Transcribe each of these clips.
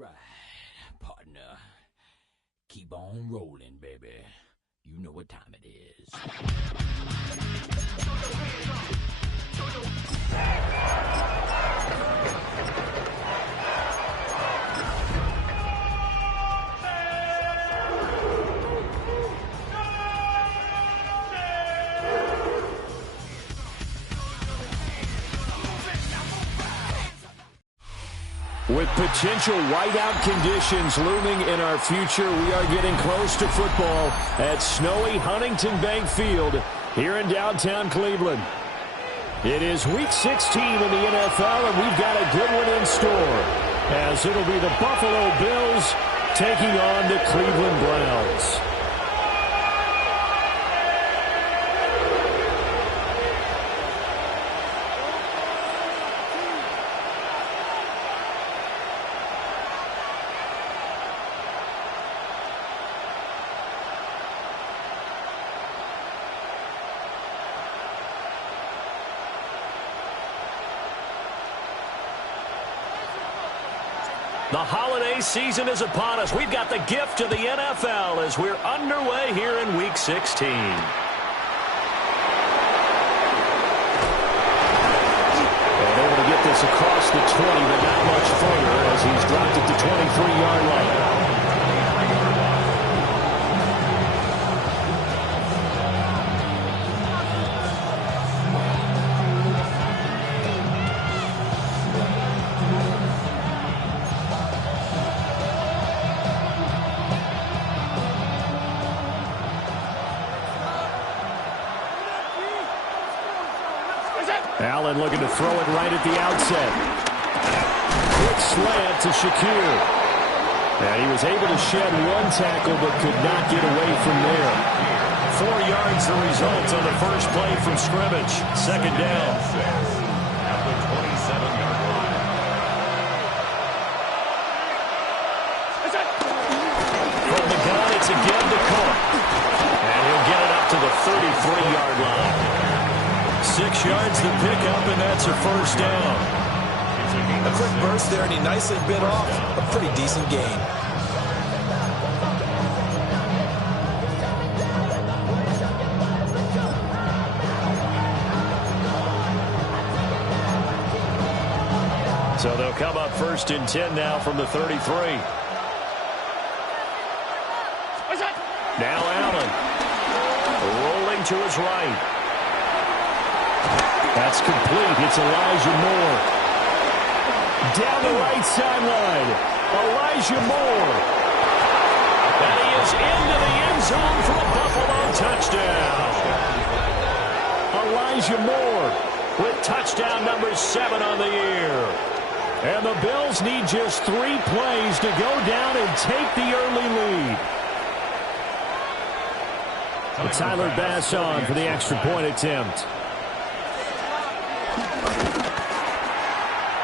right, partner. Keep on rolling, baby. You know what time it is. With potential whiteout conditions looming in our future, we are getting close to football at snowy Huntington Bank Field here in downtown Cleveland. It is Week 16 in the NFL, and we've got a good one in store, as it'll be the Buffalo Bills taking on the Cleveland Browns. The holiday season is upon us. We've got the gift of the NFL as we're underway here in Week 16. And able to get this across the 20, but not much further as he's dropped it to 23-yard line. Allen looking to throw it right at the outset. Quick slant to Shakir. And he was able to shed one tackle but could not get away from there. 4 yards the result on the first play from scrimmage. Second down. At the 27-yard line. From the gun, it's again to Cook. And he'll get it up to the 33-yard line. 6 yards the pickup, and that's a first down. A quick burst there, and he nicely bit off a pretty decent gain. So they'll come up first and 10 now from the 33. Now Allen. Rolling to his right. That's complete. It's Elijah Moore. Down the right sideline. Elijah Moore. And he is into the end zone for a Buffalo touchdown. Elijah Moore with touchdown number 7 on the year. And the Bills need just 3 plays to go down and take the early lead. Tyler Bass on for the extra point attempt.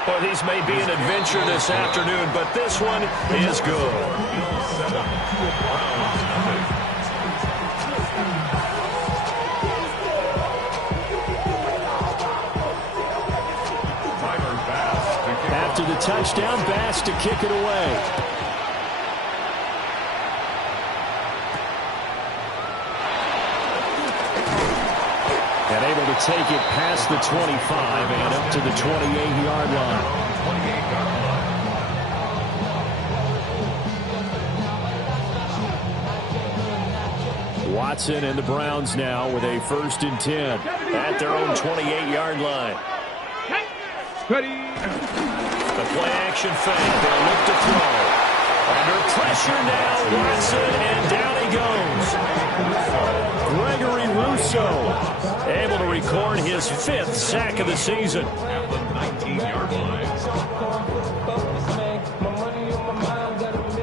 Well, these may be an adventure this afternoon, but this one is good. After the touchdown, Bass to kick it away. And able to take it past the 25 and up to the 28-yard line. Watson and the Browns now with a first and 10 at their own 28-yard line. The play-action fake. They'll look to throw. Under pressure now, Watson, and down he goes. Gregory Rousseau able to record his 5th sack of the season. At the 19-yard line.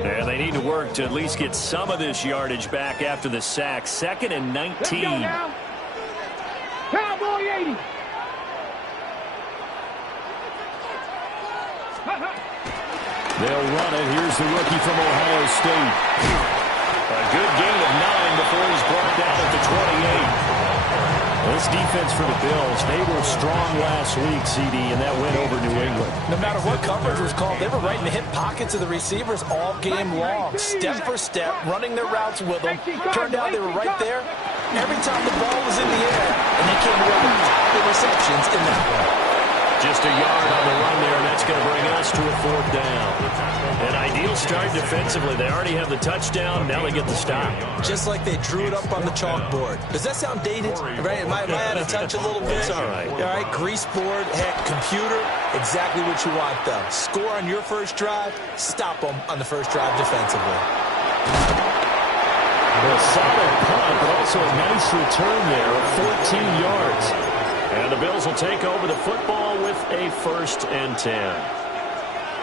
And they need to work to at least get some of this yardage back after the sack. 2nd and 19. Cowboy 80. They'll run it. Here's the rookie from Ohio State. A good gain of 9 before he's brought down at the 28. This defense for the Bills, they were strong last week, CD, and that went over New England. No matter what coverage was called, they were right in the hip pockets of the receivers all game long, step for step, running their routes with them. Turned out they were right there every time the ball was in the air, and they came away with the receptions in that one. Just a yard on the run there, and that's going to bring us to a 4th down. An ideal start defensively. They already have the touchdown. Now they get the stop. Just like they drew it up on the chalkboard. Does that sound dated? Right? Am I out of touch a little bit? It's all right. All right, grease board, heck, computer, exactly what you want, though. Score on your first drive, stop them on the first drive defensively. A solid punt, but also a nice return there of 14 yards. And the Bills will take over the football with a 1st and 10.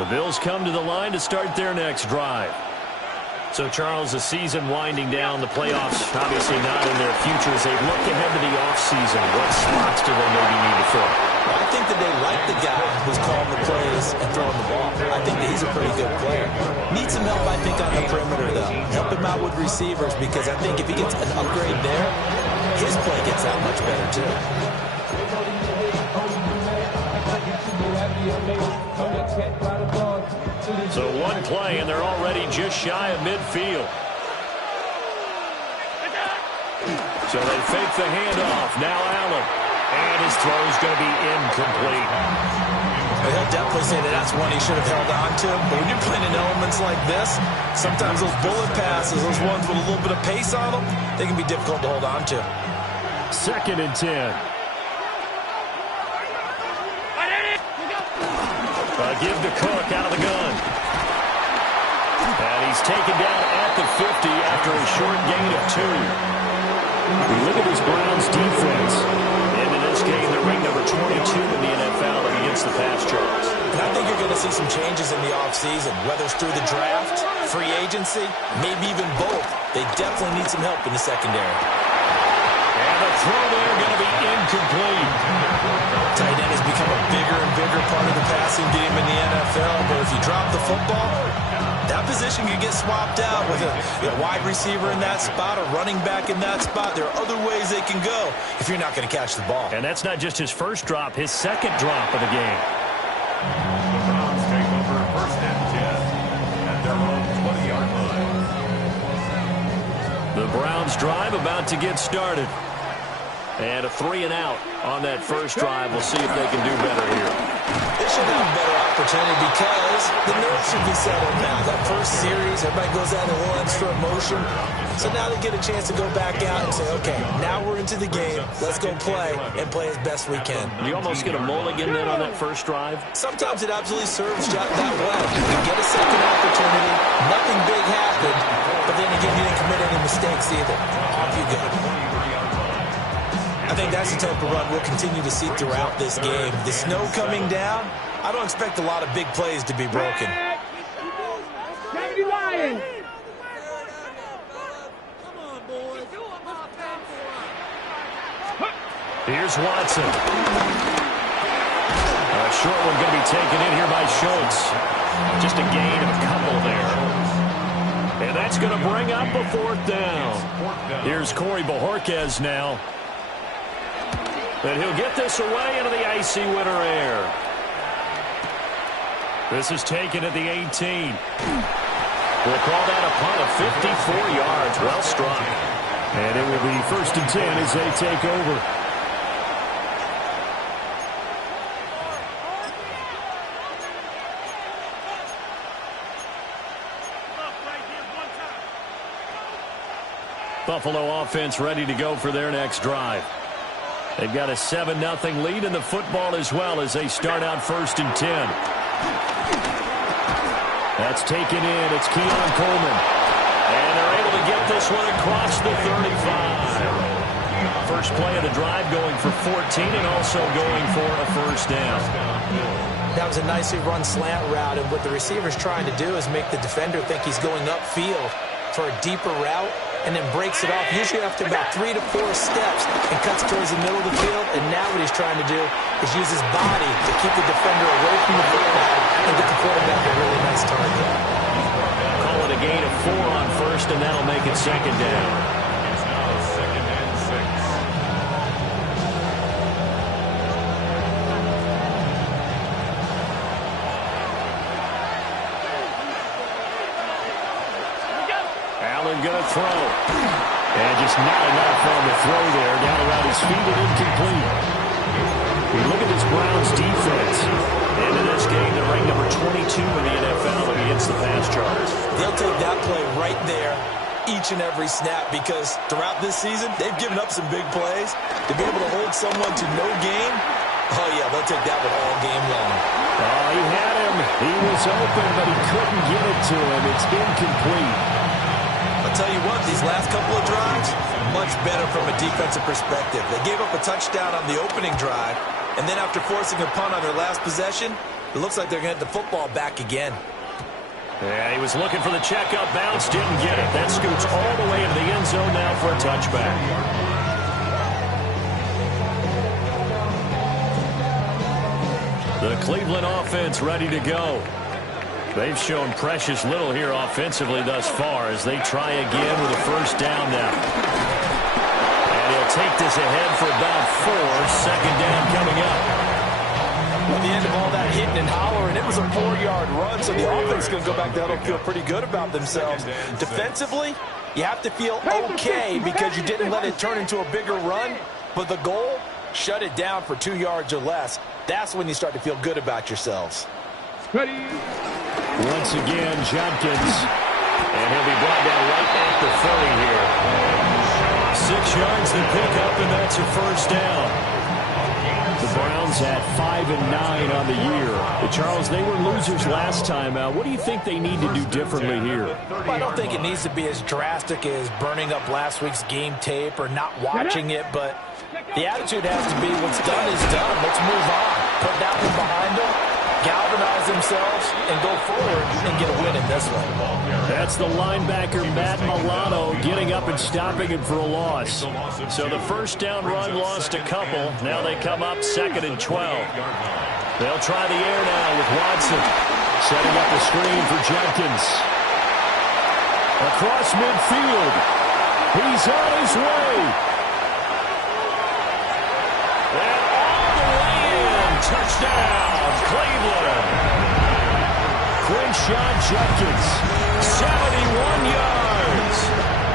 The Bills come to the line to start their next drive. So, Charles, the season winding down, the playoffs obviously not in their future. As they look ahead to the offseason, what spots do they maybe need to fill? I think that they like the guy who's calling the plays and throwing the ball. I think that he's a pretty good player. Needs some help, I think, on the perimeter, though. Help him out with receivers, because I think if he gets an upgrade there, his play gets that much better, too. So one play, and they're already just shy of midfield. So they fake the handoff. Now Allen. And his throw is going to be incomplete. But he'll definitely say that that's one he should have held on to. But when you're playing in elements like this, sometimes those bullet passes, those ones with a little bit of pace on them, they can be difficult to hold on to. 2nd and 10. Give to Cook out of the gun. And he's taken down at the 50 after a short gain of 2. We look at this Browns defense. And in this game, they're ranked number 22 in the NFL against the pass charts. And I think you're going to see some changes in the offseason, whether it's through the draft, free agency, maybe even both. They definitely need some help in the secondary. And the throw there going to be incomplete. Tight end has become a bigger and bigger part of the passing game in the NFL, but if you drop the football, that position can get swapped out with a wide receiver in that spot, a running back in that spot. There are other ways they can go if you're not going to catch the ball. And that's not just his first drop, his second drop of the game. The Browns take over 1st and 10 at their own 20-yard line. The Browns drive about to get started. And a 3 and out on that first drive. We'll see if they can do better here. They should have a better opportunity because the nerves should be settled now. That first series, everybody goes out in a little extra emotion. So now they get a chance to go back out and say, okay, now we're into the game. Let's go play and play as best we can. You almost get a mulligan then on that first drive? Sometimes it absolutely serves that way. You get a second opportunity. Nothing big happened. But then again, you didn't commit any mistakes either. Off you go. I think that's the type of run we'll continue to see throughout this game. The snow coming down, I don't expect a lot of big plays to be broken. Here's Watson. A short one going to be taken in here by Schultz. Just a gain of a couple there. And that's going to bring up a 4th down. Here's Corey Bojorquez now. And he'll get this away into the icy winter air. This is taken at the 18. We'll call that a punt of 54 yards. Well struck. And it will be 1st and 10 as they take over. Buffalo offense ready to go for their next drive. They've got a 7-0 lead in the football as well as they start out 1st and 10. That's taken in. It's Keon Coleman. And they're able to get this one across the 35. First play of the drive going for 14 and also going for a 1st down. That was a nicely run slant route, and what the receiver's trying to do is make the defender think he's going upfield for a deeper route, and then breaks it off, usually after about 3 to 4 steps, and cuts towards the middle of the field. And now what he's trying to do is use his body to keep the defender away from the football and get the quarterback a really nice target. Call it a gain of 4 on 1st, and that'll make it 2nd down. It's now 2nd and 6. going to throw. And just not enough on the throw there. Down around his feet and incomplete. We look at this Browns defense. Into this game, they're ranked number 22 in the NFL against the pass charge. They'll take that play right there each and every snap because throughout this season, they've given up some big plays. To be able to hold someone to no gain, oh, yeah, they'll take that one all game long. Oh, he had him. He was open, but he couldn't get it to him. It's incomplete. I'll tell you what, these last couple of drives, much better from a defensive perspective. They gave up a touchdown on the opening drive, and then after forcing a punt on their last possession, it looks like they're going to get the football back again. Yeah, he was looking for the checkup bounce, didn't get it. That scoots all the way into the end zone now for a touchback. The Cleveland offense ready to go. They've shown precious little here offensively thus far as they try again with a first down now. And he'll take this ahead for about 4. Second down coming up. At the end of all that hitting and hollering, it was a 4-yard run, so the offense is going to go back there and feel pretty good about themselves. Defensively, you have to feel okay because you didn't let it turn into a bigger run, but the goal, shut it down for 2 yards or less. That's when you start to feel good about yourselves. Ready. Once again, Jenkins, and he'll be brought down right at the 30 here. 6 yards to pick up, and that's a first down. The Browns at 5-9 on the year. Charles, they were losers last time out. What do you think they need to do differently here? Well, I don't think it needs to be as drastic as burning up last week's game tape or not watching it, but the attitude has to be what's done is done. Let's move on. Put that one behind them, galvanize themselves, and go forward and get a win in this one. That's the linebacker, Matt Milano, getting up and stopping him for a loss. So the first down run lost a couple. Now they come up 2nd and 12. They'll try the air now with Watson. Setting up the screen for Jenkins. Across midfield. He's on his way. And all the way in. Touchdown, Cleveland. Quinshon Jenkins, 71 yards.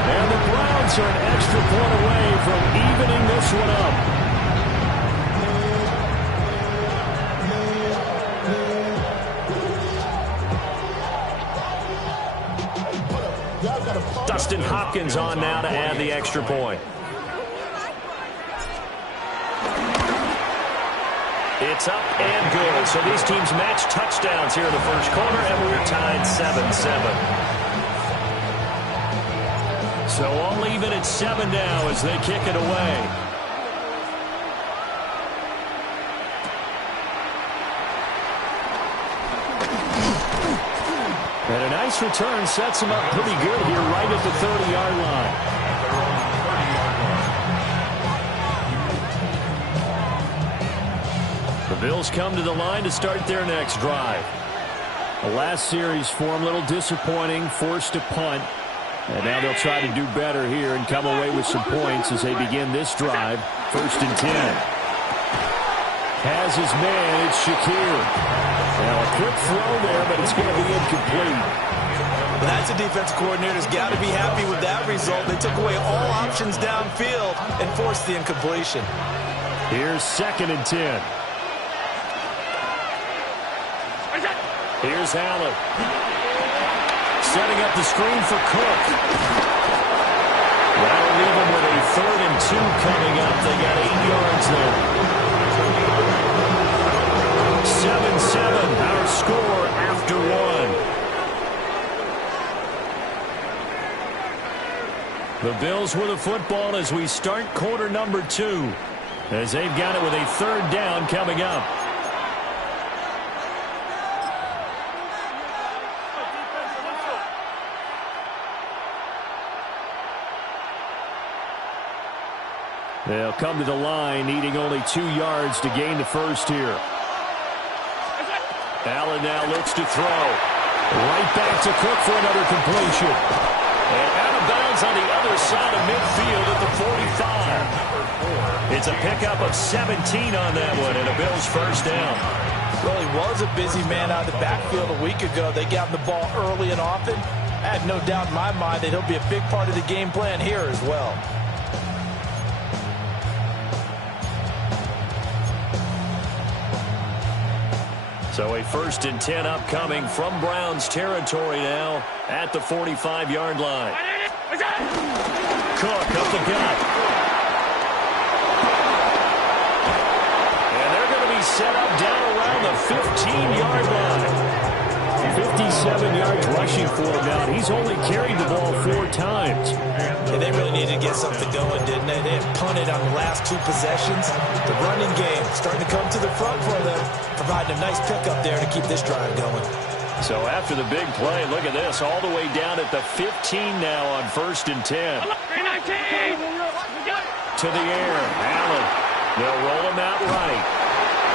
And the Browns are an extra point away from evening this one up. Dustin Hopkins on now to add the extra point. It's up and good. So these teams match touchdowns here in the first quarter, and we're tied 7-7. So all even at 7 now as they kick it away. And a nice return sets them up pretty good here right at the 30-yard line. The Bills come to the line to start their next drive. The last series for them, a little disappointing, forced a punt. And now they'll try to do better here and come away with some points as they begin this drive. 1st and 10. Has his man, it's Shakir. Now a quick throw there, but it's going to be incomplete. Well, that's a defense coordinator's got to be happy with that result. They took away all options downfield and forced the incompletion. Here's 2nd and 10. Here's Allen. Setting up the screen for Cook. That'll leave them with a 3rd and 2 coming up. They got 8 yards there. 7-7, our score after 1. The Bills with the football as we start quarter number 2. As they've got it with a 3rd down coming up. They'll come to the line, needing only 2 yards to gain the first here. Allen now looks to throw. Right back to Cook for another completion. And out of bounds on the other side of midfield at the 45. It's a pickup of 17 on that one and a Bills first down. Well, he was a busy man out of the backfield a week ago. They got him the ball early and often. I have no doubt in my mind that he'll be a big part of the game plan here as well. So a 1st and 10 upcoming from Browns territory now at the 45-yard line. Cook up the gut. And they're going to be set up down around the 15-yard line. 57 yards rushing for him now. He's only carried the ball 4 times. Yeah, they really needed to get something going, didn't they? They had punted on the last 2 possessions. The running game starting to come to the front for them, providing a nice pickup there to keep this drive going. So after the big play, look at this, all the way down at the 15 now on 1st and 10. To the air, Allen. They'll roll him out right.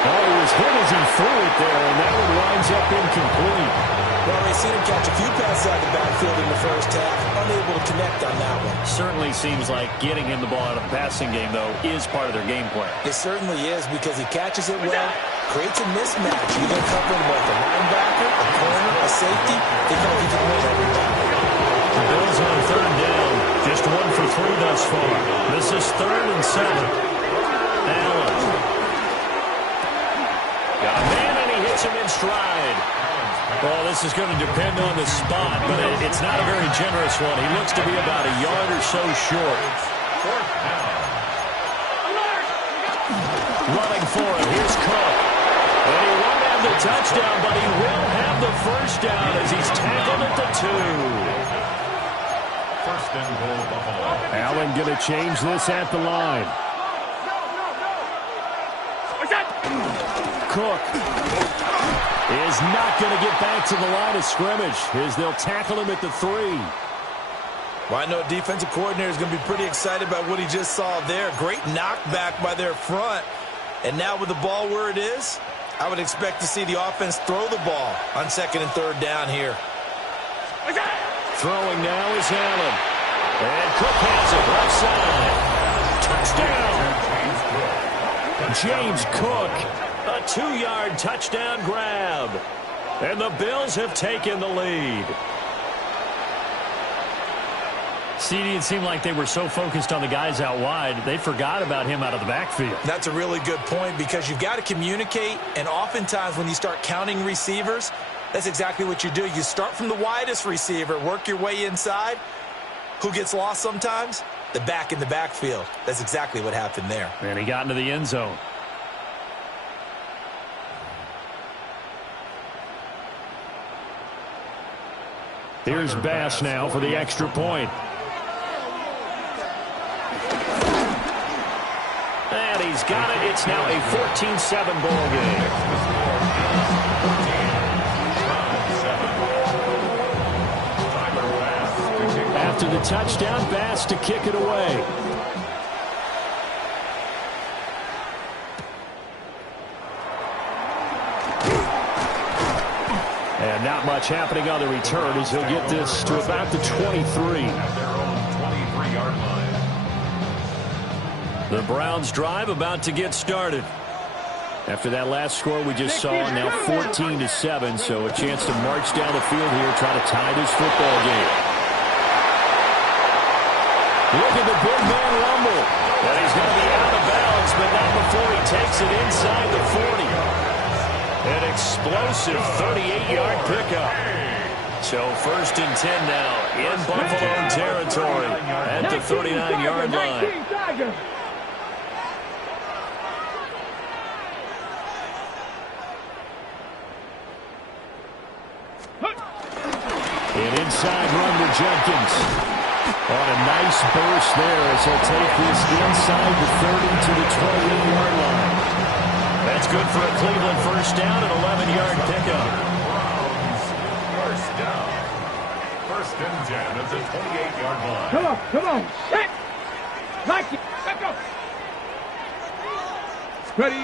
Oh, he was hit as he threw it there, and that one winds up incomplete. Well, we've seen him catch a few passes out of the backfield in the first half, unable to connect on that one. Certainly seems like getting him the ball out of the passing game, though, is part of their game plan. It certainly is, because he catches it well, creates a mismatch. Either covering both a linebacker, a corner, a safety. They know he can win every battle. The Bills on 3rd down. Just 1 for 3 thus far. This is 3rd and 7. Allen. Got a man, and he hits him in stride. Well, this is going to depend on the spot, but it's not a very generous one. He looks to be about a yard or so short. Running for it. Here's Cook. And he won't have the touchdown, but he will have the 1st down as he's tackled at the 2. 1st and goal, Buffalo. Allen going to change this at the line. Cook is not going to get back to the line of scrimmage as they'll tackle him at the 3. Well, I know defensive coordinator is going to be pretty excited about what he just saw there. Great knockback by their front. And now with the ball where it is, I would expect to see the offense throw the ball on 2nd and 3rd down here. Throwing now is Allen. And Cook has it. Touchdown. James Cook. A 2-yard touchdown grab. And the Bills have taken the lead. CD, it seemed like they were so focused on the guys out wide, they forgot about him out of the backfield. That's a really good point, because you've got to communicate, and oftentimes when you start counting receivers, that's exactly what you do. You start from the widest receiver, work your way inside. Who gets lost sometimes? The back in the backfield. That's exactly what happened there. And he got into the end zone. Here's Bass now for the extra point. And he's got it. It's now a 14-7 ball game. After the touchdown, Bass to kick it away. And not much happening on the return as he'll get this to about the 23. At their own 23-yard line. The Browns drive about to get started. After that last score we just saw, now 14-7, so a chance to march down the field here, try to tie this football game. Look at the big man rumble. And he's going to be out of bounds, but not before he takes it inside the 40. An explosive 38-yard pickup. So 1st and 10 now in Buffalo territory at the 39-yard line. An inside run to Jenkins. On a nice burst there as he'll take this inside the 30 to the 28-yard line. That's good for a Cleveland 1st down and 11-yard pickup. Browns 1st down. 1st and 10 at the 28-yard line. Come on. Hit. Like it. Let's go. Ready.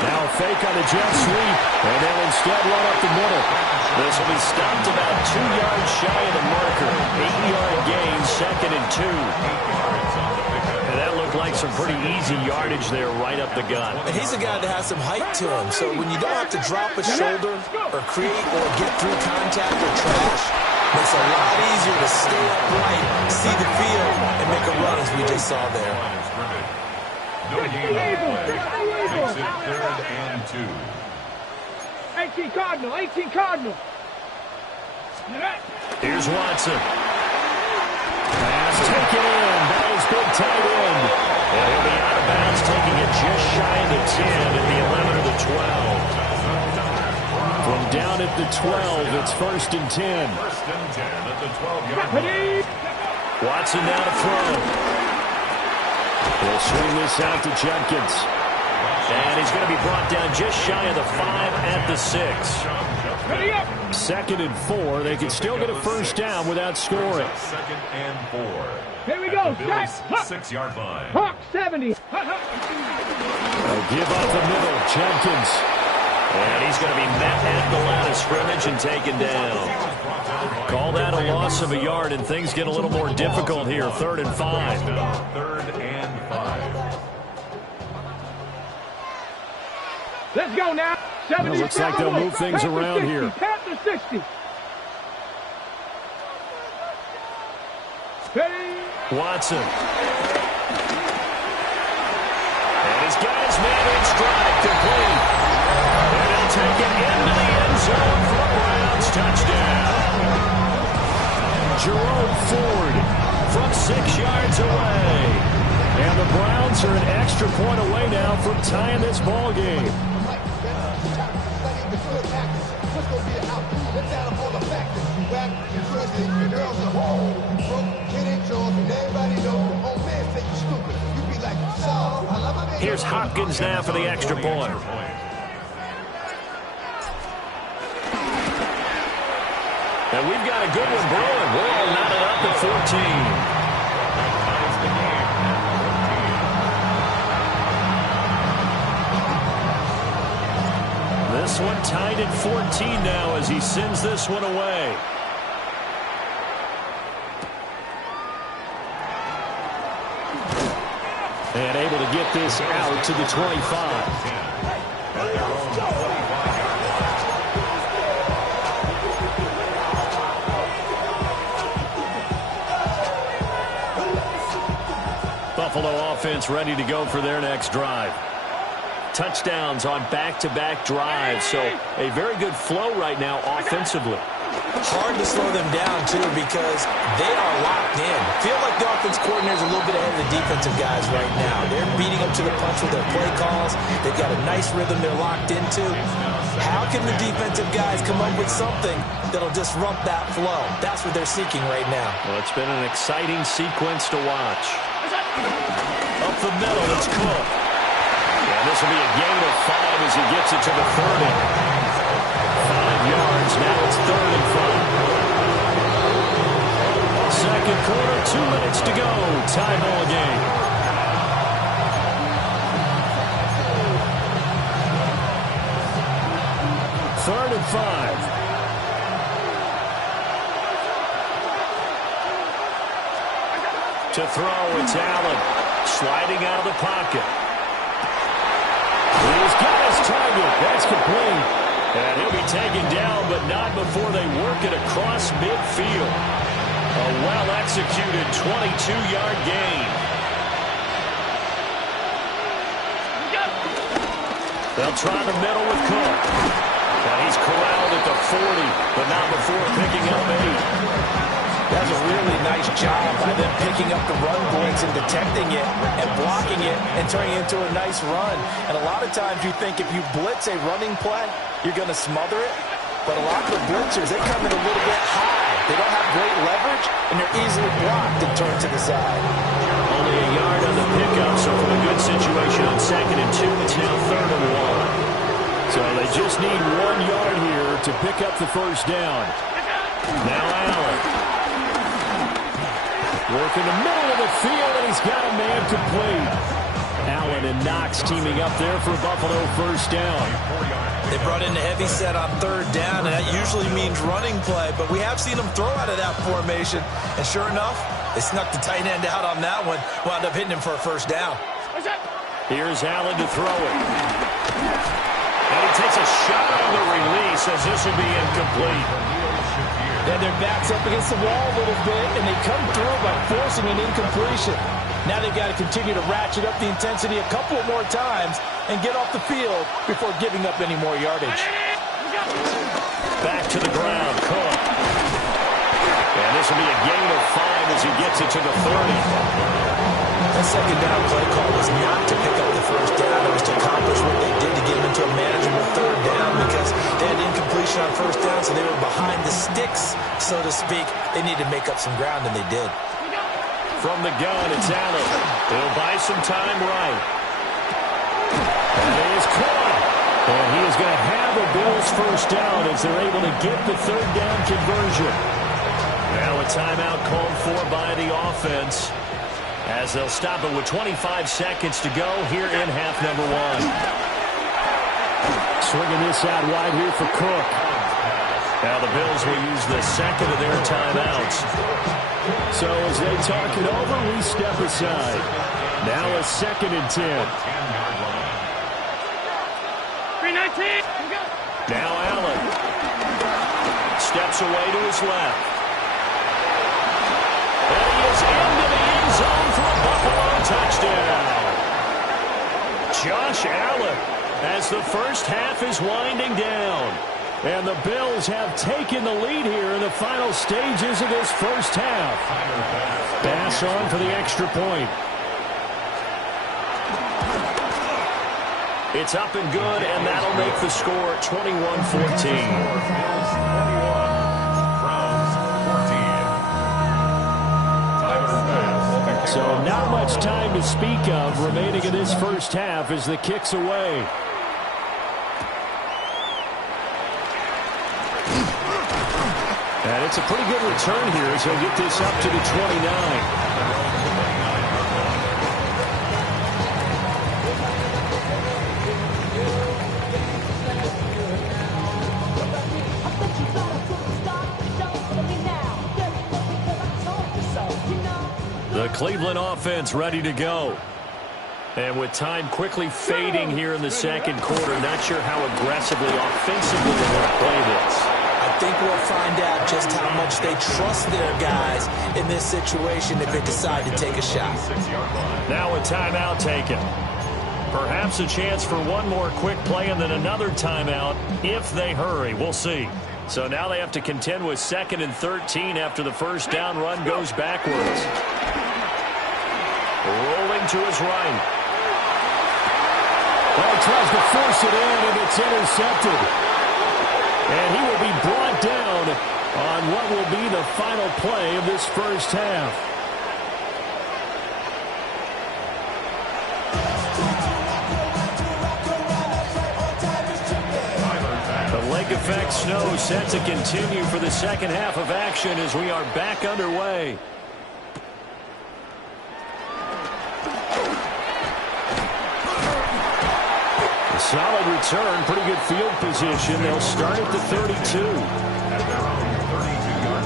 Now fake on the jet sweep, and they'll instead run up the middle. This will be stopped about 2 yards shy of the marker. 8-yard gain, 2nd and 2. 8 yards on the pickup. And that looked like some pretty easy yardage there right up the gut. And he's a guy that has some height to him, so when you don't have to drop a shoulder or create or get through contact or trash, Makes it a lot easier to stay upright, see the field, and make a run as we just saw there. No gain on the play. Makes it 3rd and 2. 18 Cardinal, 18 Cardinal. Here's Watson. Pass taken in by his big tight end. And he'll be out of bounds, taking it just shy of the 10 at the 11 or the 12. From down at the 12, it's 1st and 10. 1st and 10 at the 12-yard line. Watson now to throw. He'll swing this out to Jenkins. And he's going to be brought down just shy of the 5 at the 6. 2nd and 4. They can still get a first down without scoring. 2nd and 4. Here we go. Bills' 6-yard line. Hawk 70. They'll give up the middle. Jenkins. And he's going to be met at the line of scrimmage and taken down. Call that a loss of a yard, and things get a little more difficult here. 3rd and 5. 3rd and 5. Let's go now. 70. Well, looks like they'll move things around here. Pat the 60. Watson. And he's got his man in stride, complete. And he'll take it into the end zone for a Browns touchdown. Jerome Ford from 6 yards away. And the Browns are an extra point away now from tying this ball game. Here's Hopkins now for the extra point. And we've got a good one brewing. We're all knotted up at 14. This one tied at 14 now as he sends this one away. And able to get this out to the 25. Buffalo offense ready to go for their next drive. Touchdowns on back-to-back drives, so a very good flow right now offensively. Hard to slow them down, too, because they are locked in. Feel like the offense coordinator is a little bit ahead of the defensive guys right now. They're beating them to the punch with their play calls. They've got a nice rhythm they're locked into. How can the defensive guys come up with something that'll disrupt that flow? That's what they're seeking right now. Well, it's been an exciting sequence to watch. Up the middle, it's Cook. And this will be a gain of 5 as he gets it to the 30. 5 yards. Now it's 3rd and 5. Second quarter, 2 minutes to go. Tie ball game. Third and 5. To throw, it's Allen. Sliding out of the pocket. He's got his target. That's complete. And he'll be taken down, but not before they work it across midfield. A well-executed 22-yard gain. They'll try the middle with Cook. And he's corralled at the 40, but not before picking up 8. That's a really nice job by them picking up the run blitz and detecting it and blocking it and turning it into a nice run. And a lot of times you think if you blitz a running play, you're going to smother it. But a lot of the blitzers, they come in a little bit high. They don't have great leverage, and they're easily blocked and turned to the side. Only a yard on the pickup, so from a good situation on 2nd and 2, it's now 3rd and 1. So they just need 1 yard here to pick up the first down. Now Allen. Working the middle of the field, and he's got a man complete. Allen and Knox teaming up there for Buffalo first down. They brought in a heavy set on 3rd down, and that usually means running play, but we have seen them throw out of that formation. And sure enough, they snuck the tight end out on that one, wound up hitting him for a first down. Here's Allen to throw it. And he takes a shot on the release as this will be incomplete. And their back's up against the wall a little bit, and they come through by forcing an incompletion. Now they've got to continue to ratchet up the intensity a couple of more times and get off the field before giving up any more yardage. Back to the ground, Cook. And this will be a gain of 5 as he gets it to the 30. That second down play call was not to pick up the first down. It was to accomplish what they did to get them into a manageable third down because they had incompletion on first down, so they were behind the sticks, so to speak. They needed to make up some ground, and they did. From the gun, it's Allen. He'll buy some time right. And it is caught. And he is going to have a Bills first down as they're able to get the third down conversion. Now a timeout called for by the offense as they'll stop it with 25 seconds to go here in half number 1. Swinging this out wide here for Cook. Now the Bills will use the second of their timeouts. So as they talk it over, we step aside. Now a 2nd and 10. 319. Now Allen steps away to his left. And he is into the end zone for a Buffalo touchdown. Josh Allen as the first half is winding down. And the Bills have taken the lead here in the final stages of this first half. Pass on for the extra point. It's up and good, and that'll make the score 21-14. So not much time to speak of remaining in this first half as the kick's away. And it's a pretty good return here as he'll get this up to the 29. The Cleveland offense ready to go. And with time quickly fading here in the second quarter, not sure how aggressively, offensively they want to play this. I think we'll find out just how much they trust their guys in this situation if they decide to take a shot. Now a timeout taken. Perhaps a chance for one more quick play and then another timeout if they hurry. We'll see. So now they have to contend with 2nd and 13 after the first down run goes backwards. Rolling to his right. Well, he tries to force it in, and it's intercepted. And he will be brought down on what will be the final play of this first half. The lake effect snow set to continue for the second half of action as we are back underway. Solid return, pretty good field position. They'll start at the 32. At their own 32-yard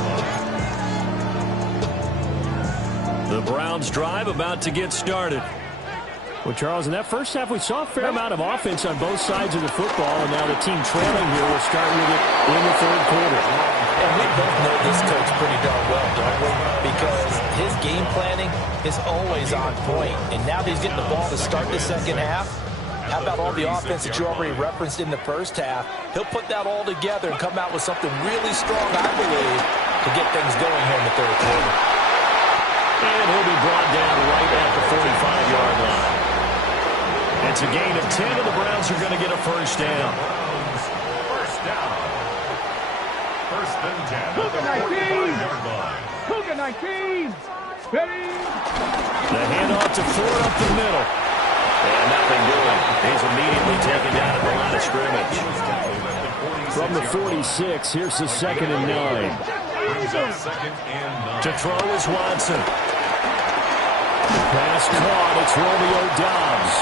line. The Browns drive about to get started. Well, Charles, in that first half, we saw a fair amount of offense on both sides of the football, and now the team trailing here will start with it in the third quarter. And we both know this coach pretty darn well, don't we? Because his game planning is always on point. And now that he's getting the ball to start the second half, how about all the offense that you already referenced in the first half? He'll put that all together and come out with something really strong, I believe, to get things going here in the third quarter. And he'll be brought down right at the 45-yard line. It's a gain of 10, and the Browns are going to get a first down. First down. First and 10 at the 45-yard line. Cougar 19. Ready. The handoff to Ford up the middle. And nothing doing. He's immediately taken down at the line of scrimmage. From the 46, here's the 2nd and 9. To throw is Watson. Pass caught. It's Romeo Doubs.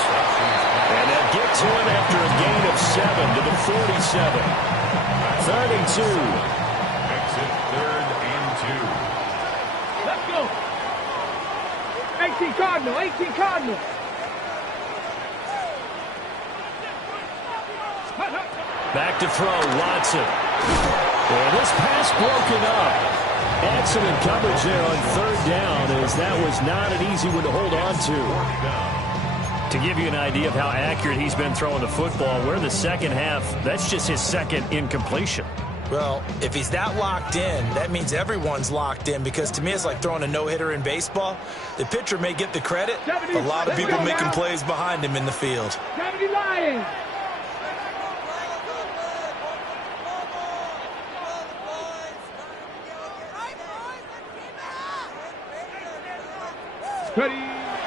And they'll get to him after a gain of 7 to the 47. 3rd and 2. Makes it 3rd and 2. Let's go. 18 Cardinal. 18 Cardinal. Back to throw, Watson. And this pass broken up. Excellent coverage there on third down, as that was not an easy one to hold on to. To give you an idea of how accurate he's been throwing the football, we're in the second half. That's just his second incompletion. Well, if he's that locked in, that means everyone's locked in, because to me it's like throwing a no-hitter in baseball. The pitcher may get the credit, but a lot of people making plays behind him in the field. 70 Lions.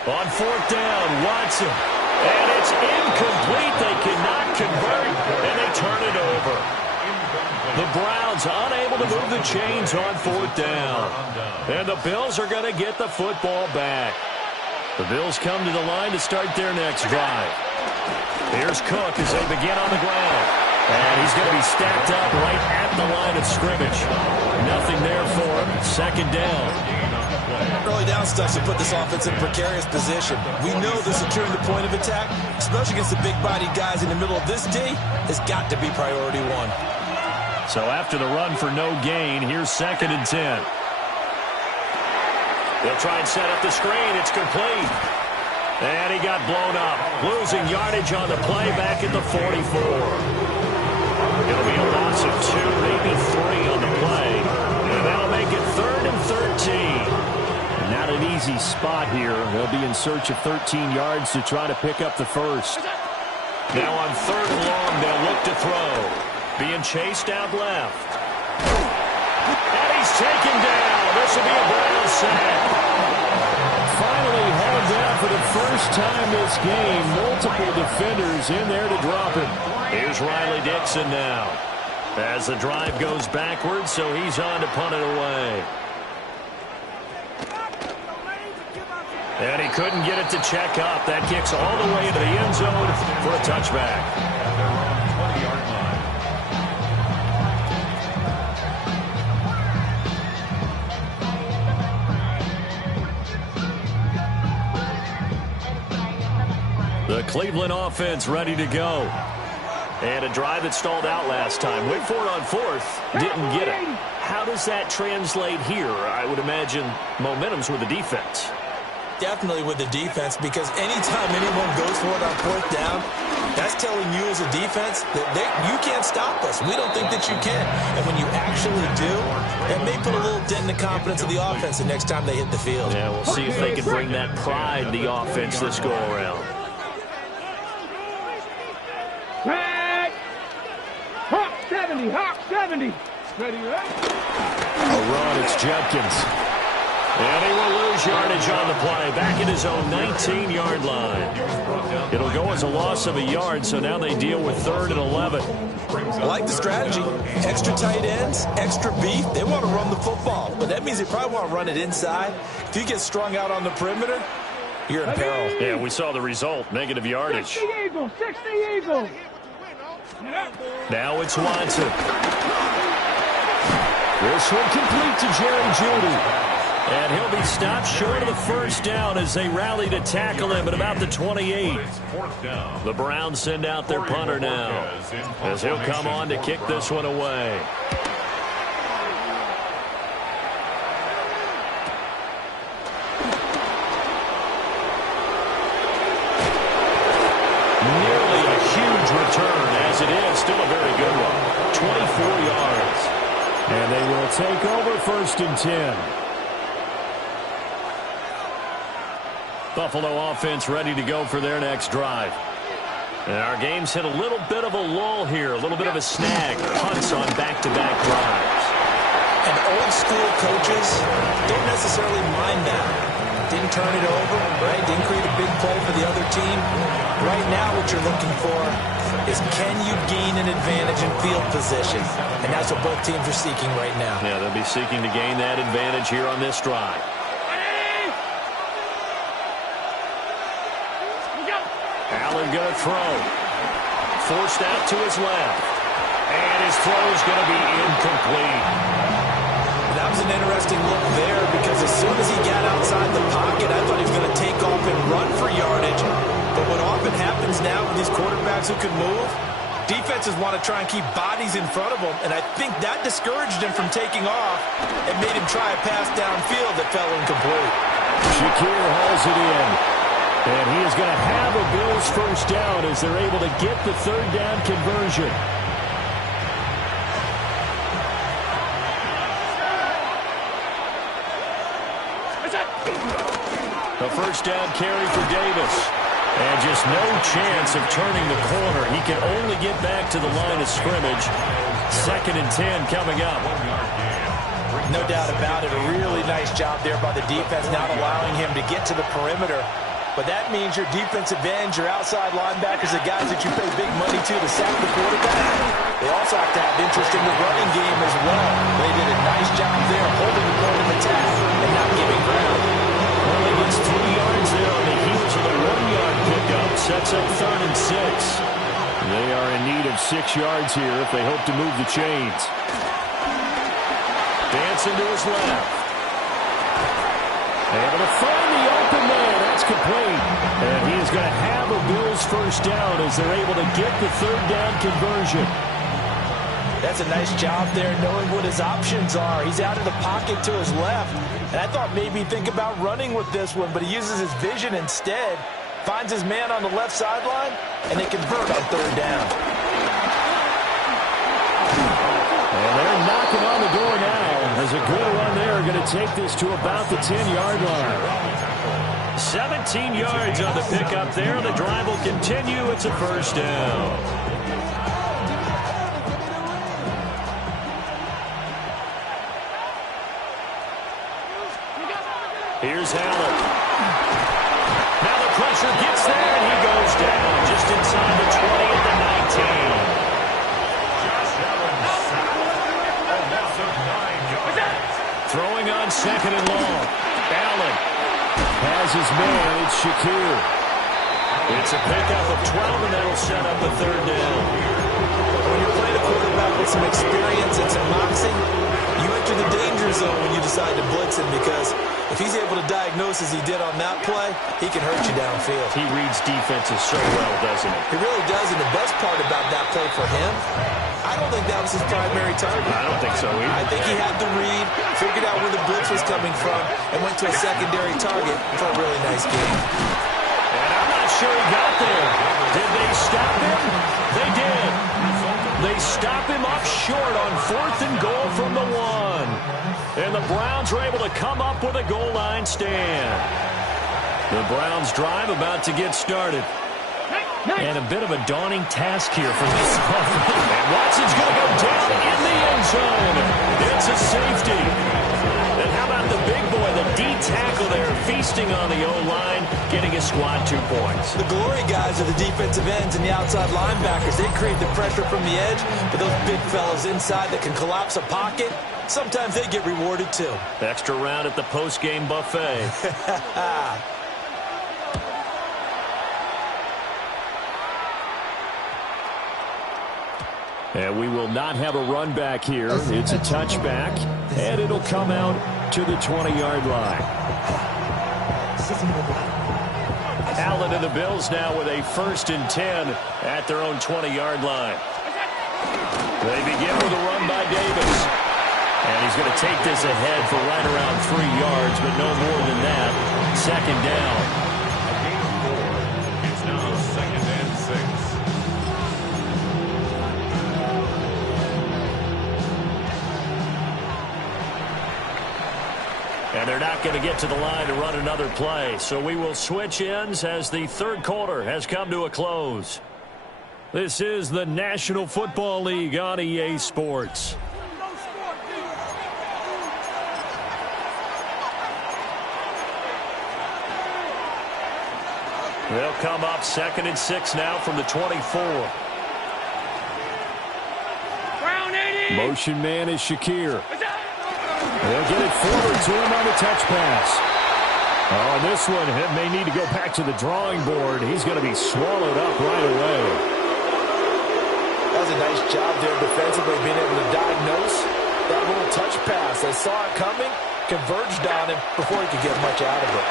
On fourth down, Watson. And it's incomplete. They cannot convert, and they turn it over. The Browns unable to move the chains on fourth down. And the Bills are going to get the football back. The Bills come to the line to start their next drive. Here's Cook as they begin on the ground. And he's going to be stacked up right at the line of scrimmage. Nothing there for him. Second down. Early down stuff to put this offense in a precarious position. We know that securing the point of attack, especially against the big-bodied guys in the middle of this D, has got to be priority one. So after the run for no gain, here's 2nd and 10. They'll try and set up the screen. It's complete. And he got blown up. Losing yardage on the play back at the 44. It'll be a loss of 2, maybe 3 on the play. And that'll make it 3rd and 13. Not an easy spot here. They'll be in search of 13 yards to try to pick up the first. Now on 3rd and long, they'll look to throw. Being chased out left. And he's taken down. This will be a Brown sack. Finally held down for the first time this game. Multiple defenders in there to drop him. Here's Riley Dixon now. As the drive goes backwards, so he's on to punt it away. And he couldn't get it to check up. That kicks all the way into the end zone for a touchback. The Cleveland offense ready to go. And a drive that stalled out last time. Went for it on 4th. Didn't get it. How does that translate here? I would imagine momentum's with the defense. Definitely with the defense, because anytime anyone goes for it on 4th down, that's telling you as a defense that you can't stop us. We don't think that you can. And when you actually do, it may put a little dent in the confidence of the offense the next time they hit the field. Yeah, we'll see if they can bring that pride to the offense this go-around. Hawk 70, Hawk 70. Ready, right? A run, it's Judkins. And he will lose yardage on the play. Back at his own 19-yard line. It'll go as a loss of a yard, so now they deal with 3rd and 11. I like the strategy. Extra tight ends, extra beef. They want to run the football, but that means they probably want to run it inside. If you get strung out on the perimeter, you're in peril. Yeah, we saw the result. Negative yardage. 60 Eagles, 60 Eagles. Now it's Watson. This one complete to Jerry Jeudy. And he'll be stopped short of the first down as they rally to tackle him at about the 28. The Browns send out their punter now as he'll come on to kick this one away. Nearly a huge return, as it is. Still a very good one. 24 yards. And they will take over 1st and 10. Buffalo offense ready to go for their next drive. And our game's hit a little bit of a lull here, a little bit of a snag. Punts on back-to-back drives. And old-school coaches don't necessarily mind that. Didn't turn it over, right? Didn't create a big play for the other team. Right now what you're looking for is, can you gain an advantage in field position? And that's what both teams are seeking right now. Yeah, they'll be seeking to gain that advantage here on this drive. Allen going to throw. Forced out to his left. And his throw is going to be incomplete. That was an interesting look there, because as soon as he got outside the pocket, I thought he was going to take off and run for yardage. But what often happens now with these quarterbacks who can move, Defenses want to try and keep bodies in front of him, and I think that discouraged him from taking off and made him try a pass downfield that fell incomplete. Shakir hauls it in. And he is going to have a Bills first down as they're able to get the third down conversion. A first down carry for Davis. And just no chance of turning the corner. He can only get back to the line of scrimmage. 2nd and 10 coming up. No doubt about it. A really nice job there by the defense, not allowing him to get to the perimeter. But that means your defensive ends, your outside linebackers, the guys that you pay big money to sack the quarterback, they also have to have interest in the running game as well. They did a nice job there holding the point of attack and not giving ground. Only gets 3 yards there on the heels of a 1-yard pickup. Sets up 3rd and 6. They are in need of 6 yards here if they hope to move the chains. Dancing to his left. Able to find the open man. That's complete. And he is going to have a Bills first down as they're able to get the third down conversion. That's a nice job there knowing what his options are. He's out of the pocket to his left. And I thought maybe he'd think about running with this one, but he uses his vision instead. Finds his man on the left sideline, and they convert on third down. And they're knocking on the door now. As a good run there, going to take this to about the 10-yard line. 17 yards on the pickup there. The drive will continue. It's a first down. Here's Allen. Now the pressure gets there, and he goes down just inside the 20 at the 19. Throwing on 2nd and long. Allen has his man. It's Shakir. It's a pickup of 12, and that'll set up a third down. When you're playing a quarterback with some experience and some moxie, you enter the danger zone when you decide to blitz him, because if he's able to diagnose as he did on that play, he can hurt you downfield. He reads defenses so well, doesn't he? He really does, and the best part about that play for him, I don't think that was his primary target. I don't think so either. I think he had the read, figured out where the blitz was coming from, and went to a secondary target for a really nice game. And I'm not sure he got there. Did they stop him? They did. They stop him up short on 4th and goal from the 1. And the Browns are able to come up with a goal line stand. The Browns drive about to get started. And a bit of a daunting task here for this offense. And Watson's going to go down in the end zone. It's a safety. And how about the big boy, the D tackle there, feasting on the O-line, getting his squad 2 points. The glory guys are the defensive ends and the outside linebackers. They create the pressure from the edge, but those big fellas inside that can collapse a pocket, sometimes they get rewarded too. Extra round at the post-game buffet. And we will not have a run back here. It's a touchback, and it'll come out to the 20-yard line. Allen and the Bills now with a 1st and 10 at their own 20-yard line. They begin with a run by Davis. And he's going to take this ahead for right around 3 yards, but no more than that. 2nd down. And they're not going to get to the line to run another play. So we will switch ends as the 3rd quarter has come to a close. This is the National Football League on EA Sports. They'll come up 2nd and 6 now from the 24. Motion man is Shakir. They'll get it forward to him on the touch pass. On this one, he may need to go back to the drawing board. He's going to be swallowed up right away. That was a nice job there defensively, being able to diagnose that little touch pass. They saw it coming, converged on him before he could get much out of it.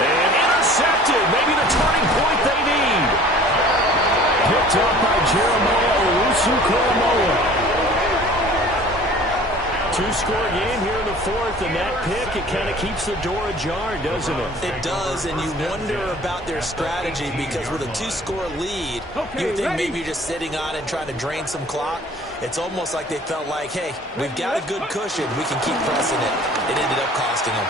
And intercepted. Maybe the turning point they need. picked off by Jeremiah Owusu-Koramoah. Two-score game here in the fourth, and that pick, it kind of keeps the door ajar, doesn't it? It does, and you wonder about their strategy because with a two-score lead, you would think maybe you're just sitting on it and trying to drain some clock. It's almost like they felt like, hey, we've got a good cushion. We can keep pressing it. It ended up costing them.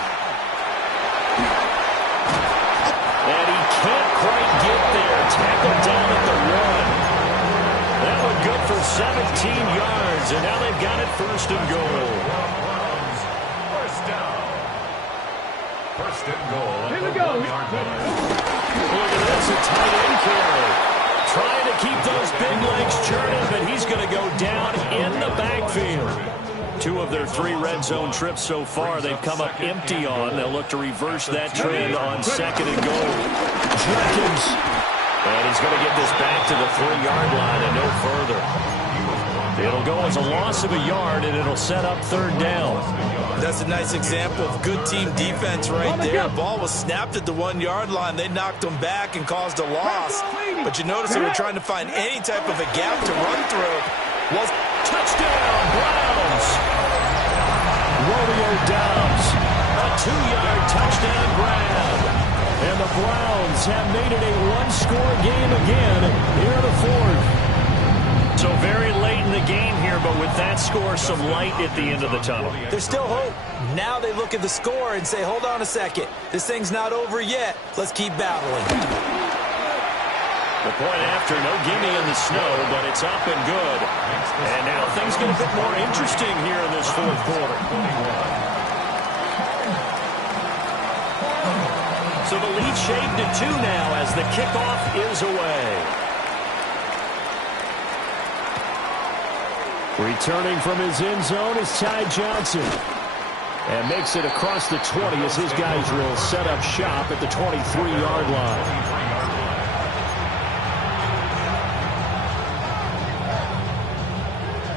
And he can't quite get there. Tackled down at the 1. That one good for 17 yards, and now they've got it first and goal. First down. First and goal. Here we go. Look at this, a tight end carry. Trying to keep those big legs churning, but he's going to go down in the backfield. 2 of their 3 red zone trips so far, they've come up empty on. They'll look to reverse that trend on second and goal. Jenkins. And he's going to get this back to the 3-yard line and no further. It'll go as a loss of a yard, and it'll set up third down. That's a nice example of good team defense right there. Ball was snapped at the 1-yard line. They knocked them back and caused a loss. But you notice they were trying to find any type of a gap to run through. Was touchdown, Browns! Romeo Doubs, a 2-yard touchdown grab. And the Browns have made it a one-score game again here in the fourth. So very late in the game here, but with that score, some light at the end of the tunnel. There's still hope. Now they look at the score and say, hold on a second. This thing's not over yet. Let's keep battling. The point after, no gimme in the snow, but it's up and good. And now things get a bit more interesting here in this fourth quarter. So the lead shaved to 2 now as the kickoff is away. Returning from his end zone is Ty Johnson. And makes it across the 20 as his guys will set up shop at the 23-yard line.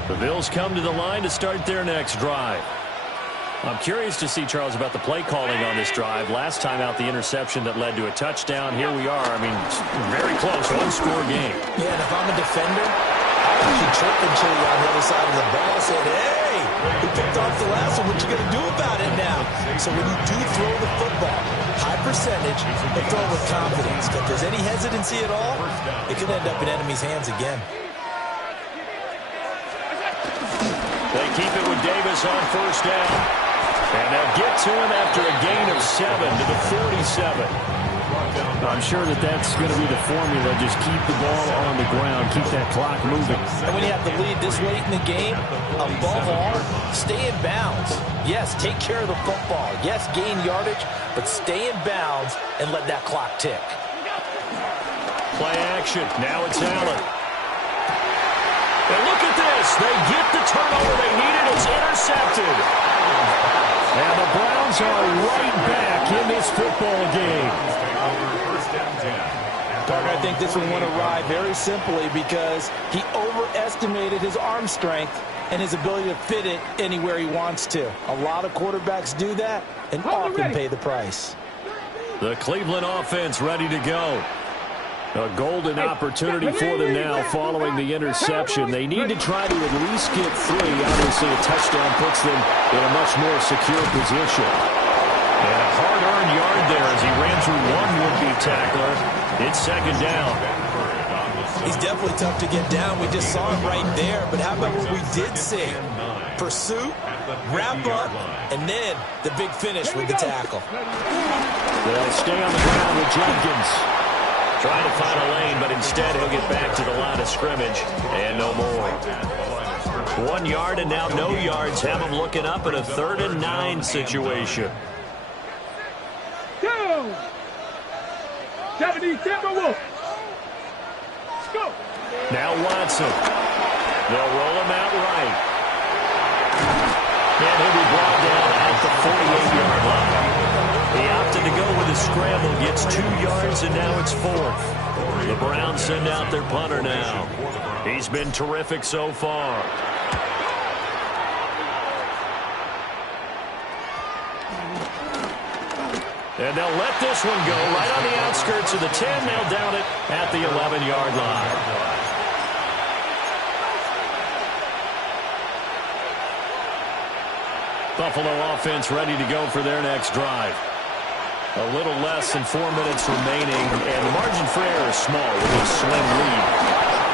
The Bills come to the line to start their next drive. I'm curious to see, Charles, about the play calling on this drive. Last time out, the interception that led to a touchdown. Here we are. I mean, very close, one-score game. Yeah, and if I'm a defender, I'm actually chirping Chili on the other side of the ball, saying, hey, we picked off the last one. What you going to do about it now? So when you do throw the football, high percentage, but throw it with confidence. If there's any hesitancy at all, it could end up in enemy's hands again. They keep it with Davis on first down. And they'll get to him after a gain of 7 to the 47. I'm sure that's going to be the formula. Just keep the ball on the ground. Keep that clock moving. And when you have the lead this late in the game, above all, stay in bounds. Yes, take care of the football. Yes, gain yardage, but stay in bounds and let that clock tick. Play action. Now it's Allen. And look at this. They get the turnover they needed. It's intercepted. And the Browns are right back in this football game. Doug, I think this one went awry very simply because he overestimated his arm strength and his ability to fit it anywhere he wants to. A lot of quarterbacks do that and often pay the price. The Cleveland offense ready to go. A golden opportunity for them now following the interception. They need to try to at least get 3. Obviously, a touchdown puts them in a much more secure position. And a hard-earned yard there as he ran through one would-be tackler. It's second down. He's definitely tough to get down. We just saw it right there. But how about what we did see? Pursuit, wrap up, and then the big finish with the tackle. They'll stay on the ground with Jenkins. Trying to find a lane, but instead he'll get back to the line of scrimmage, and no more. 1 yard and now no yards. Have him looking up at a 3rd and 9 situation. 70 Timberwolves. Let's go. Now Watson. They'll roll him out right. And he'll be brought down at the 48-yard line. He opted to go with a scramble, gets 2 yards, and now it's 4th. The Browns send out their punter now. He's been terrific so far. And they'll let this one go right on the outskirts of the 10. They'll down it at the 11-yard line. Buffalo offense ready to go for their next drive. A little less than 4 minutes remaining, and the margin for error is small with a slim lead.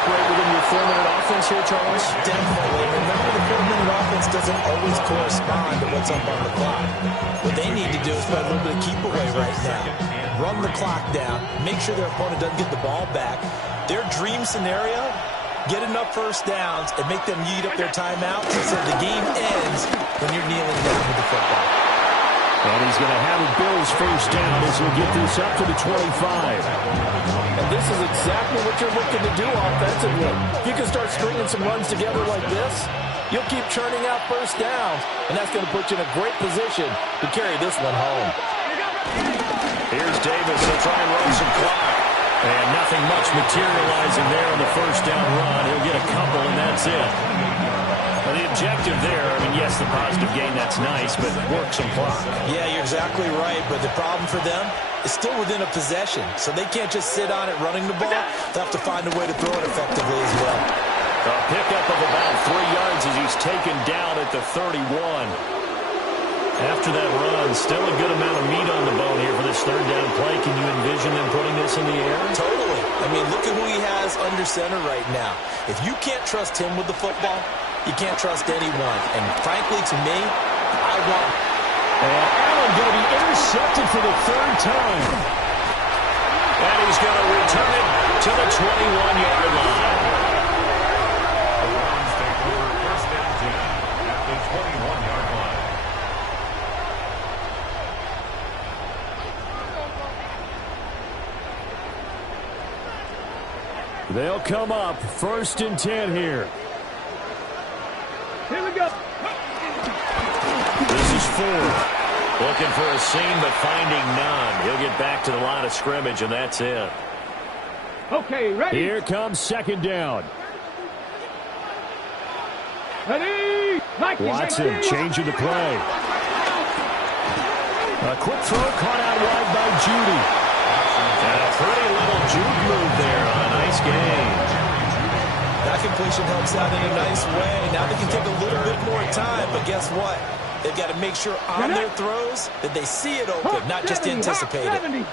Right within your 4-minute offense here, Charles? Definitely. Remember, the 4-minute offense doesn't always correspond to what's up on the clock. What they need to do is play a little bit of keep away right now. Run the clock down. Make sure their opponent doesn't get the ball back. Their dream scenario, get enough first downs and make them eat up their timeouts so the game ends when you're kneeling down with the football. And he's going to have a Bills first down as he'll get this up to the 25. And this is exactly what you're looking to do offensively. If you can start stringing some runs together like this, you'll keep churning out first downs, and that's going to put you in a great position to carry this one home. Here's Davis to try and run some clock. And nothing much materializing there on the first down run. He'll get a couple, and that's it. Well, the objective there, I mean, yes, the positive gain, that's nice, but work some clock. Yeah, you're exactly right, but the problem for them is still within a possession, so they can't just sit on it running the ball. They'll have to find a way to throw it effectively as well. A pickup of about 3 yards as he's taken down at the 31. After that run, still a good amount of meat on the bone here for this third down play. Can you envision them putting this in the air? Totally. I mean, look at who he has under center right now. If you can't trust him with the football, you can't trust anyone. And frankly, to me, I want... And Allen going to be intercepted for the third time. And he's going to return it to the 21-yard line. The Browns take over first and 10 at the 21-yard line. They'll come up first and 10 here. Here we go. This is Ford. Looking for a seam, but finding none. He'll get back to the line of scrimmage, and that's it. Okay, ready? Here comes second down. Ready? Watson changing the play. A quick throw caught out wide by Judy. And a pretty little juke move there on a nice game. That completion helps out in a nice way. Now they can take a little bit more time, but guess what? They've got to make sure on their throws that they see it open, not just anticipate it.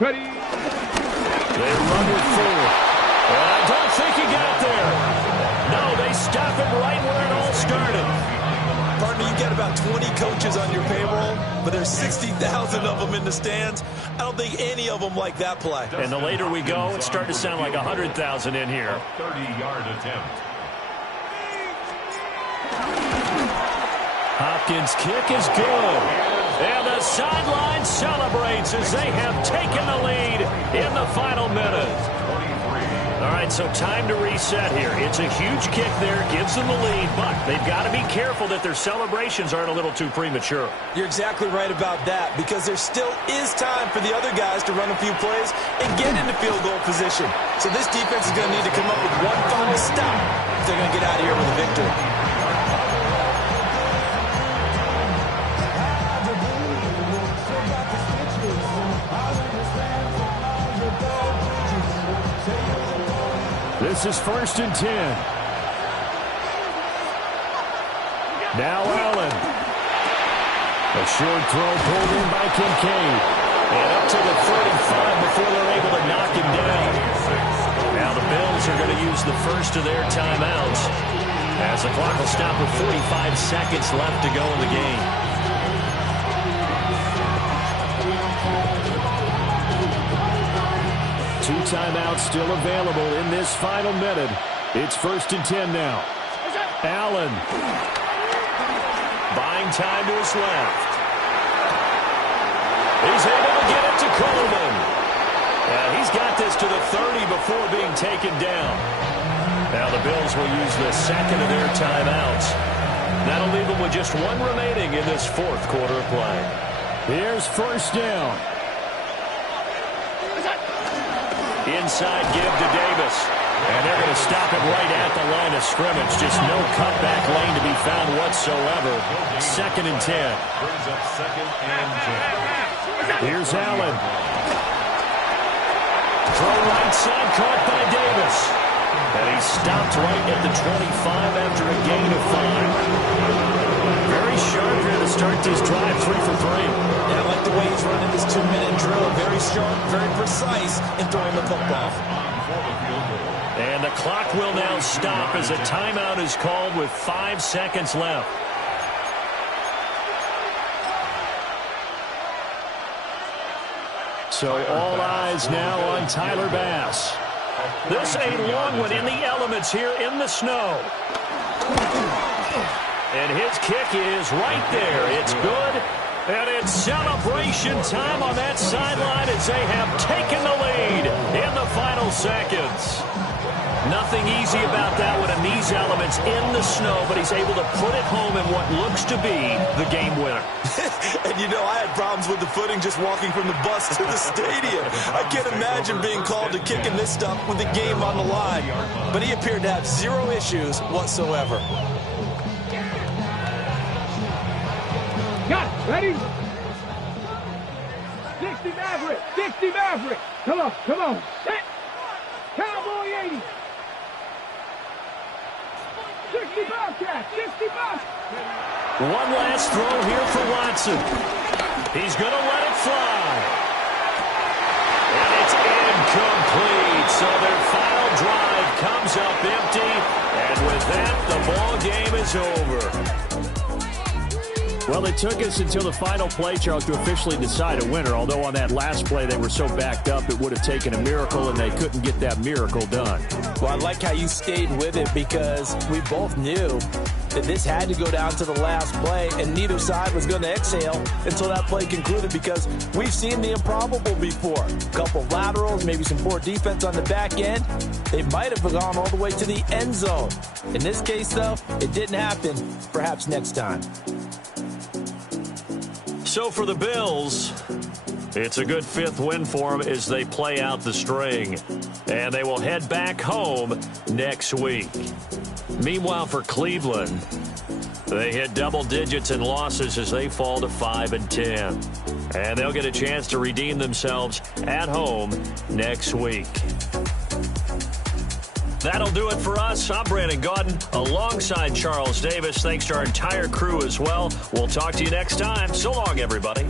Ready? They run with Ford. And I don't think he got there. No, they stop him right where it all started. Partner, you got about 20 coaches on your payroll, but there's 60,000 of them in the stands. I don't think any of them like that play. And the later we go, it's starting to sound like 100,000 in here. 30-yard attempt. Hopkins' kick is good. And the sideline celebrates as they have taken the lead in the final minute. All right, so time to reset here. It's a huge kick there, gives them the lead, but they've got to be careful that their celebrations aren't a little too premature. You're exactly right about that, because there still is time for the other guys to run a few plays and get into field goal position. So this defense is going to need to come up with one final stop if they're going to get out of here with a victory. This is first and 10. Now Allen. A short throw pulled in by Kincaid. And up to the 35 before they're able to knock him down. Now the Bills are going to use the first of their timeouts as the clock will stop with 45 seconds left to go in the game. Two timeouts still available in this final minute. It's first and 10 now. Allen. Buying time to his left. He's able to get it to Coleman. And he's got this to the 30 before being taken down. Now the Bills will use the second of their timeouts. That'll leave them with just one remaining in this fourth quarter of play. Here's first down. Inside give to Davis. And they're going to stop it right at the line of scrimmage. Just no cutback lane to be found whatsoever. 2nd and 10. Brings up 2nd and 10. Here's Allen. Throw right side caught by Davis. And he stopped right at the 25 after a gain of 5. Very sharp here to start this drive, 3 for 3. Yeah, I like the way he's running this 2-minute drill. Very sharp, very precise in throwing the football. And the clock will now stop as a timeout is called with 5 seconds left. So all eyes now on Tyler Bass. This a long one in the elements here in the snow. And his kick is right there. It's good. And it's celebration time on that sideline as they have taken the lead in the final seconds. Nothing easy about that one in these elements in the snow, but he's able to put it home in what looks to be the game winner. And you know, I had problems with the footing just walking from the bus to the stadium. I can't imagine being called to kicking this stuff with the game on the line. But he appeared to have 0 issues whatsoever. Got it. Ready? 60 Maverick. 60 Maverick. Come on. Come on. Set. Cowboy 80. 60 Bobcat. 60 Bobcat. One last throw here for Watson. He's going to let it fly. And it's incomplete. So their final drive comes up empty. And with that, the ball game is over. Well, it took us until the final play, Charles, to officially decide a winner. Although on that last play they were so backed up, it would have taken a miracle, and they couldn't get that miracle done. Well, I like how you stayed with it because we both knew that this had to go down to the last play, and neither side was going to exhale until that play concluded because we've seen the improbable before. A couple laterals, maybe some poor defense on the back end. They might have gone all the way to the end zone. In this case, though, it didn't happen. Perhaps next time. So for the Bills, it's a good 5th win for them as they play out the string. And they will head back home next week. Meanwhile, for Cleveland, they hit double digits in losses as they fall to 5 and 10. And they'll get a chance to redeem themselves at home next week. That'll do it for us. I'm Brandon Gaudin alongside Charles Davis. Thanks to our entire crew as well. We'll talk to you next time. So long, everybody.